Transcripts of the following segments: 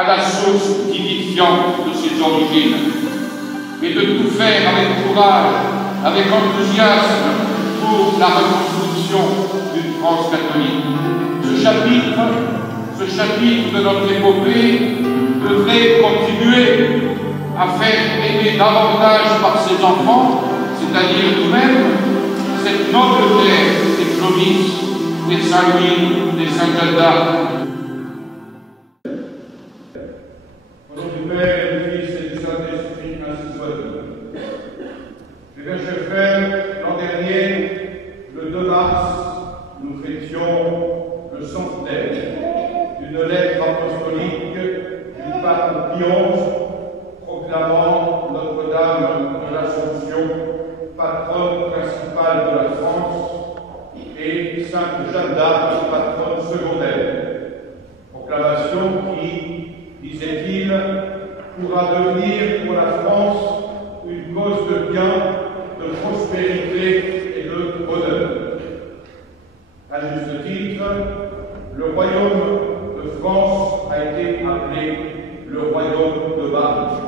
à la source vivifiante de ses origines, et de tout faire avec courage, avec enthousiasme pour la reconstruction d'une France catholique. Ce chapitre de notre épopée devrait contribuer à faire aimer davantage par ses enfants, c'est-à-dire nous-mêmes, cette noble terre des Clovis, des Saint-Louis, des Sainte-Jeanne d'Arc. Au nom du Père et du Fils et du Saint-Esprit, ainsi soit-il. Mes chers frères, l'an dernier, le 2 mars, nous fêtions le centenaire d'une lettre apostolique du pape Pie XI proclamant Notre-Dame de l'Assomption, patronne principale de la France, et Sainte Jeanne d'Arc, patronne secondaire. Proclamation qui, disait-il, pourra devenir pour la France une cause de bien, de prospérité et de bonheur. À juste titre, le royaume de France a été appelé le royaume de Marie.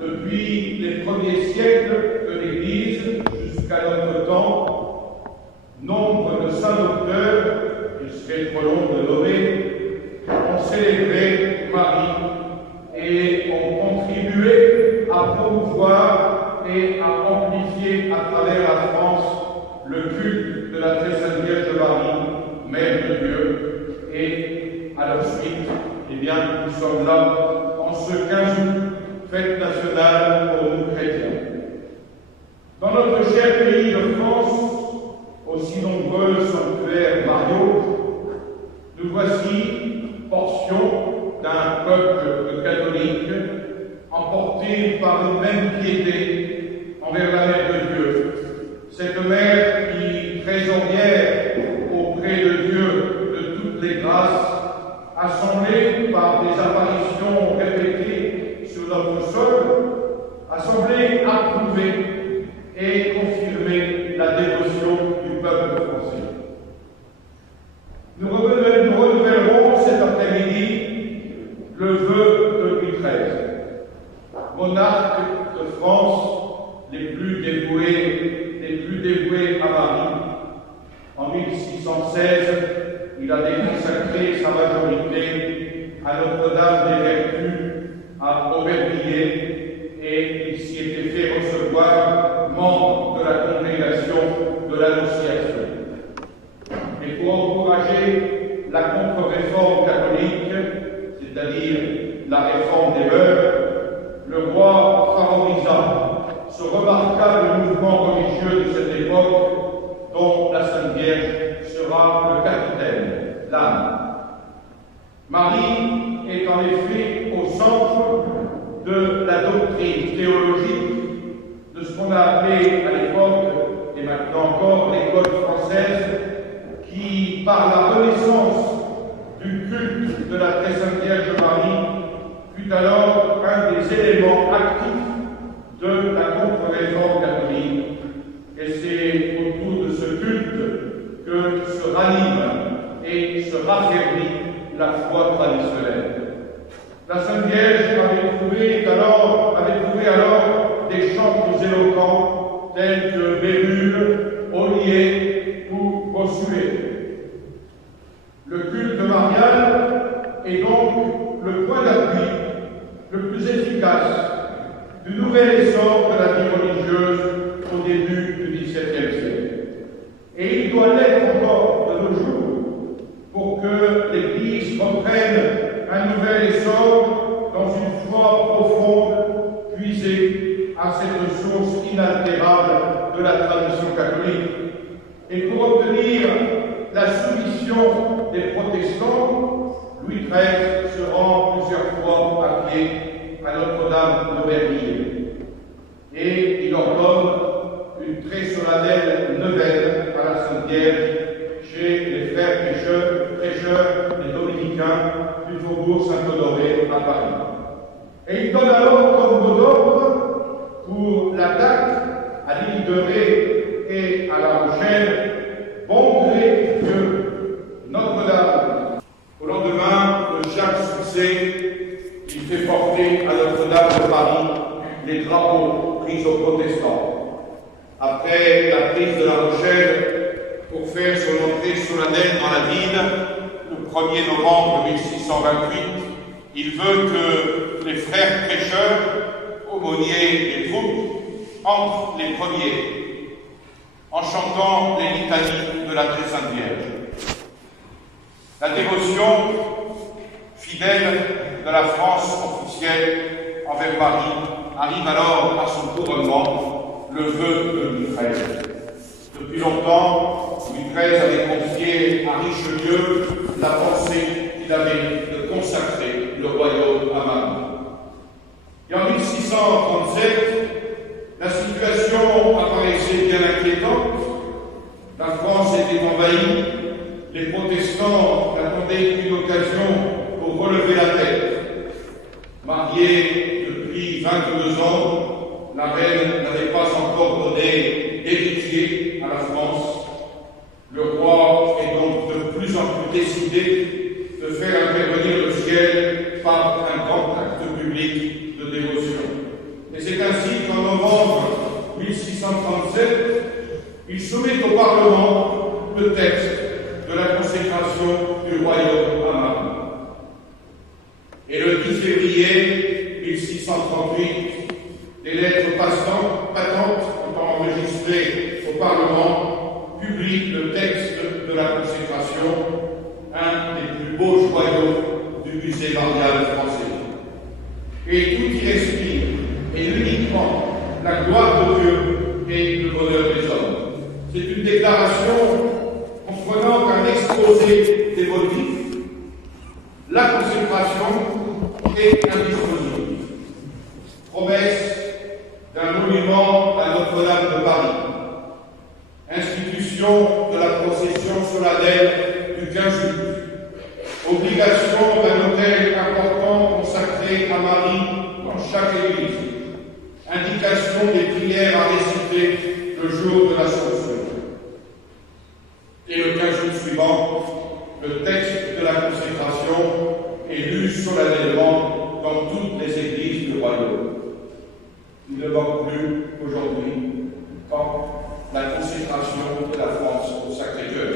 Depuis les premiers siècles de l'Église jusqu'à notre temps, nombre de saints docteurs, il serait trop long de nommer, ont célébré Marie et ont contribué à promouvoir et à amplifier à travers la France le culte de la très sainte Vierge Marie, Mère de Dieu, et à leur suite, eh bien, nous sommes là en ce 15 août, fête nationale pour nous chrétiens. Dans notre cher pays de France, aussi nombreux sanctuaires mariaux, nous voici portion d'un peuple catholique emporté par une même piété envers la Mère de Dieu, cette Mère qui, trésorière auprès de Dieu de toutes les grâces, assemblée par des apparitions répétées sur notre sol, assemblée approuver et confirmer la dévotion du peuple français. Nous renouvellerons cet après-midi le vœu de Louis XIII, monarque de France les plus dévoués à Marie. En 1616, il a consacré sa majorité à Notre-Dame des Vertus, à Aubervilliers, et il s'y était fait recevoir membre de la congrégation de l'Annonciation. Et pour encourager la contre-réforme catholique, c'est-à-dire la réforme des mœurs, le roi favorisa ce remarquable mouvement religieux de cette époque dont la Sainte Vierge sera le capitaine, l'âme. Marie est en effet au centre de la doctrine théologique de ce qu'on a appelé à l'époque, et maintenant encore, l'école française, qui, par la renaissance du culte de la très sainte Vierge Marie, fut alors un des éléments actifs de la contre-réforme catholique. Et c'est autour de ce culte que se ranime et se raffermit la foi traditionnelle. La Sainte Vierge avait trouvé alors des chants éloquents tels que Bérulle, Ollier ou Bossuet. Le culte marial est donc le point d'appui le plus efficace du nouvel essor de la vie religieuse au début du XVIIe siècle. Et il doit l'être encore de nos jours pour que l'Église reprenne un nouvel essor dans une foi profonde, puisée à cette source inaltérable de la tradition catholique. Et pour obtenir la soumission des protestants, Louis XIII se rend plusieurs fois à pied à Notre-Dame d'Aubervilliers. Et il ordonne une très solennelle neuvaine à la Sainte Vierge chez les frères prêcheurs des dominicains du faubourg Saint-Honoré à Paris. Et il donne alors comme mot d'ordre pour la date à l'île de Ré et à La Rochelle, bon gré Dieu, Notre-Dame. Au lendemain de chaque succès succès, il fait porter à Notre-Dame de Paris les drapeaux pris aux protestants. Après la prise de La Rochelle, pour faire son entrée solennelle dans la ville, le 1er novembre 1628, il veut que les frères prêcheurs, aumôniers des troupes, entrent les premiers, en chantant les litanies de la Très Sainte Vierge. La dévotion fidèle de la France officielle envers Marie arrive alors à son couronnement, le vœu de Louis XIII. Depuis longtemps, Louis XIII avait confié à Richelieu la pensée qu'il avait de consacrer le royaume à Marie. Et en 1637, la situation apparaissait bien inquiétante. La France était envahie. Les protestants n'attendaient qu'une occasion pour relever la tête. Mariée depuis 22 ans, la reine n'avait pas encore donné d'héritier à la France. Le roi est donc de plus en plus décidé de faire intervenir le ciel par un grand acte public de dévotion. Et c'est ainsi qu'en novembre 1637, il soumet au Parlement le texte de la consécration du royaume à Marie. Et le 10 février 1638, les lettres patentes étant enregistrées au Parlement publient le texte de la consécration, un des plus beaux joyaux du musée marial français. Et tout y respire, et uniquement la gloire de Dieu et le bonheur des hommes. C'est une déclaration comprenant un exposé des motifs, la consécration et un dispositif. Promesse d'un monument à Notre-Dame de Paris. Institution de la procession solennelle du 15 août. Obligation d'un hôtel important consacré à Marie dans chaque église. Indication des prières à réciter le jour de l'Ascension. Et le 15 août suivant, le texte de la consécration est lu solennellement dans toutes les églises du royaume. Il ne manque plus aujourd'hui quand la consécration de la France au Sacré-Cœur.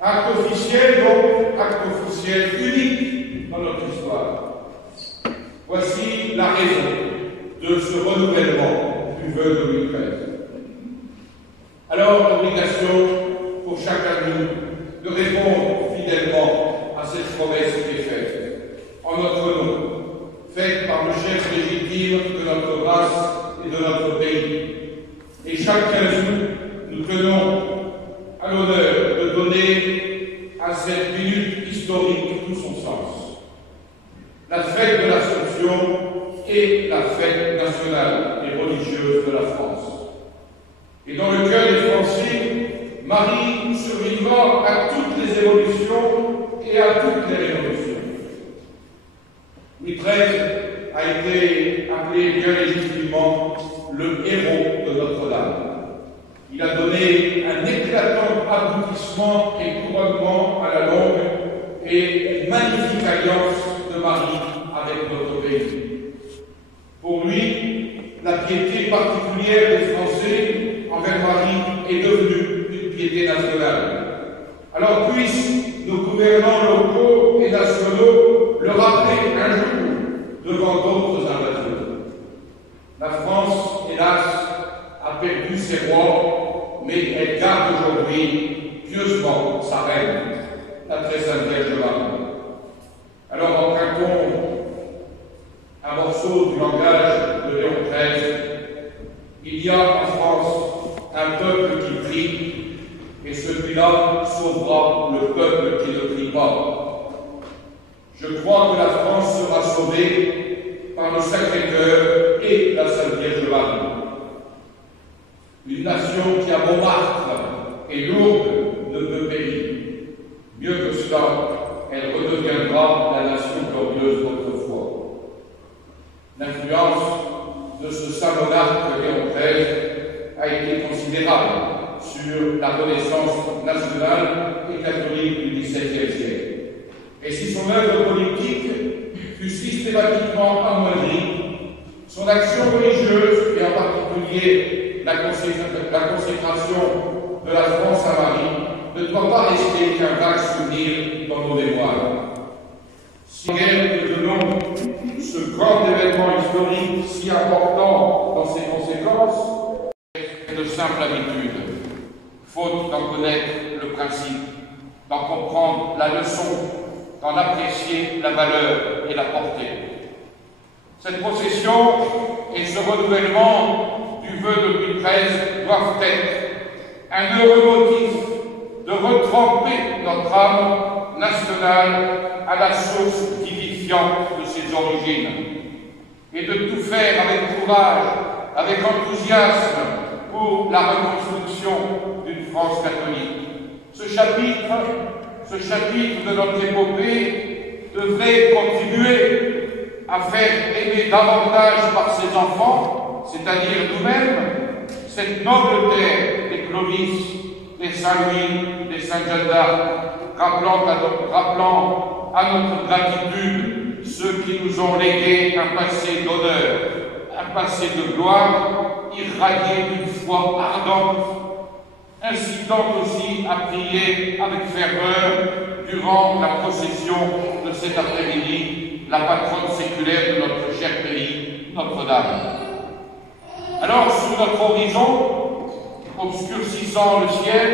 Acte officiel, donc, acte officiel unique dans notre histoire. Voici la raison de ce renouvellement du vœu de Louis XIII. Alors, l'obligation pour chacun de nous de répondre fidèlement à cette promesse qui est faite, en notre nom, faite par le chef légitime de notre race et de notre pays. Et chaque 15 août, nous tenons à l'honneur de donner à cette minute historique tout son sens. La fête de l'Assomption est la fête nationale et religieuse de la France. Et dans le cœur des Français, Marie survivra à toutes les évolutions et à toutes les révolutions. Louis XIII a été appelé bien légitimement le héros de Notre-Dame. Il a donné un éclatant aboutissement et couronnement à la longue et une magnifique alliance de Marie avec notre pays. Pour lui, la piété particulière des Français envers Marie est devenue une piété nationale. Alors puissent nos gouvernants locaux et nationaux le rappeler un jour devant d'autres invasions. La France, hélas, a perdu ses rois, mais elle garde aujourd'hui pieusement sa reine, la Très Sainte Vierge Marie. Alors empruntons un morceau du langage de Léon XIII. Il y a en France un peuple qui prie, et celui-là sauvera le peuple qui ne prie pas. Je crois que la France sera sauvée par le Sacré-Cœur et la Sainte Vierge Marie. Une nation qui a beau martre et lourde ne peut périr. Mieux que cela, elle redeviendra la nation glorieuse d'autrefois. L'influence de ce saint monarque Léon XIII a été considérable sur la Renaissance nationale et catholique du XVIIe siècle. Et si son œuvre politique systématiquement amoindrie, son action religieuse, et en particulier la consécration de la France à Marie, ne doit pas rester qu'un vague souvenir dans nos mémoires. Si nous tenons ce grand événement historique si important dans ses conséquences, est de simple habitude, faute d'en connaître le principe, d'en comprendre la leçon, d'en apprécier la valeur et la portée. Cette procession et ce renouvellement du vœu de Louis XIII doivent être un heureux motif de retremper notre âme nationale à la source vivifiante de ses origines et de tout faire avec courage, avec enthousiasme pour la reconstruction d'une France catholique. Ce chapitre de notre épopée devrait contribuer à faire aimer davantage par ses enfants, c'est-à-dire nous-mêmes, cette noble terre des Clovis, des Saint-Louis, des Sainte-Jeanne d'Arc, rappelant à notre gratitude ceux qui nous ont légué un passé d'honneur, un passé de gloire, irradié d'une foi ardente, incitant aussi à prier avec ferveur durant la procession de cet après-midi, la patronne séculaire de notre cher pays, Notre-Dame. Alors, sous notre horizon, obscurcissant le ciel,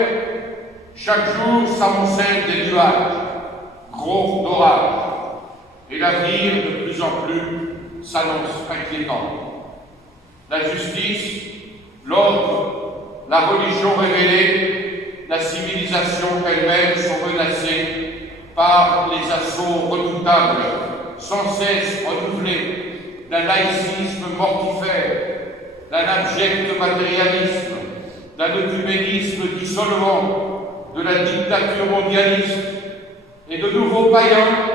chaque jour s'amoncellent des nuages, gros d'orage, et l'avenir de plus en plus s'annonce inquiétant. La justice, l'ordre, la religion révélée, la civilisation elle-même sont menacées par les assauts redoutables, sans cesse renouvelés, d'un laïcisme mortifère, d'un abject matérialisme, d'un œcuménisme dissolvant, de la dictature mondialiste, et de nouveaux païens,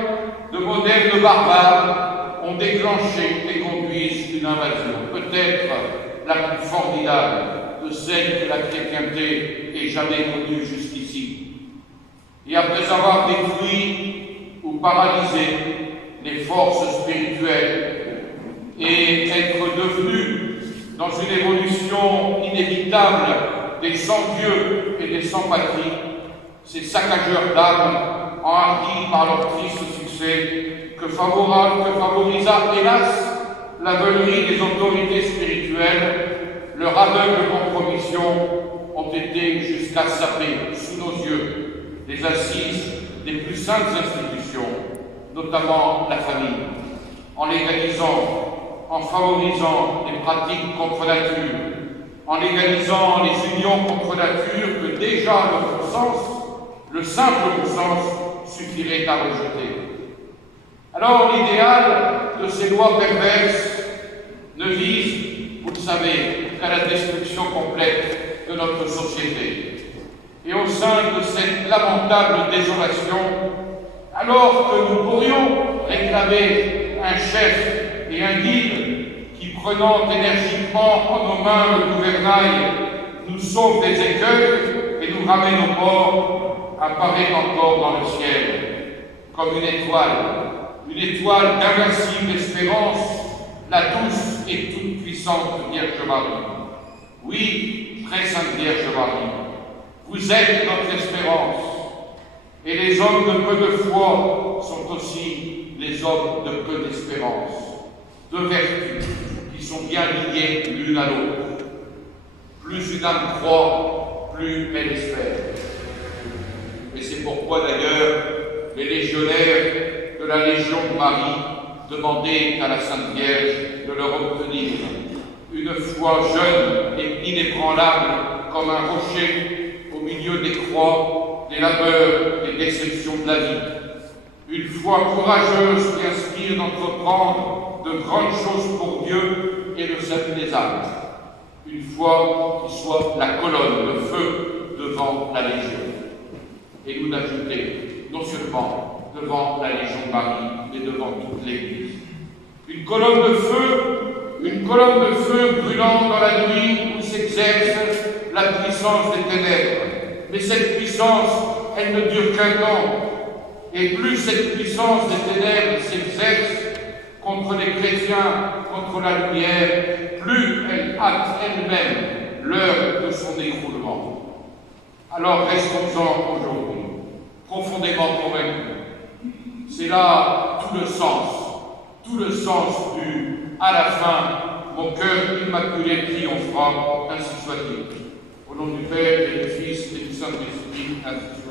de modernes barbares ont déclenché et conduisent une invasion, peut-être la plus formidable de celle que la chrétienté ait jamais connue jusqu'ici. Et après avoir détruit ou paralysé les forces spirituelles et être devenu dans une évolution inévitable des sans-dieux et des sans-patrie, ces saccageurs d'âme, enhardis par leur triste succès, que favorisa, hélas, la veulerie des autorités spirituelles, leur aveugle compromission ont été jusqu'à saper sous nos yeux les assises des plus saintes institutions, notamment la famille, en légalisant, en favorisant les pratiques contre nature, en légalisant les unions contre nature que déjà le bon sens, le simple bon sens, suffirait à rejeter. Alors l'idéal de ces lois perverses ne vise, vous le savez, qu'à la destruction complète de notre société. Et au sein de cette lamentable désolation, alors que nous pourrions réclamer un chef et un guide qui, prenant énergiquement en nos mains le gouvernail, nous sauve des écueils et nous ramène au port, apparaît encore dans le ciel, comme une étoile d'invincible espérance, la douce et toute-puissante Vierge Marie. Oui, très sainte Vierge Marie, vous êtes notre espérance, et les hommes de peu de foi sont aussi les hommes de peu d'espérance, deux vertus qui sont bien liées l'une à l'autre. Plus une âme croit, plus elle espère. Et c'est pourquoi d'ailleurs les légionnaires de la Légion de Marie demandaient à la Sainte Vierge de leur obtenir une foi jeune et inébranlable comme un rocher au milieu des croix, des labeurs, des déceptions de la vie. Une foi courageuse qui inspire d'entreprendre de grandes choses pour Dieu et le salut des âmes. Une foi qui soit la colonne de feu devant la Légion. Et nous d'ajouter, non seulement devant la Légion de Marie, mais devant toute l'Église. Une colonne de feu brûlant dans la nuit où s'exerce la puissance des ténèbres. Mais cette puissance, elle ne dure qu'un temps. Et plus cette puissance des ténèbres s'exerce, tient contre la lumière, plus elle hâte elle-même l'heure de son écroulement. Alors restons-en aujourd'hui, profondément convaincus. C'est là tout le sens du « à la fin, mon cœur immaculé triomphera », ainsi soit-il. Au nom du Père et du Fils et du Saint-Esprit, ainsi soit-il.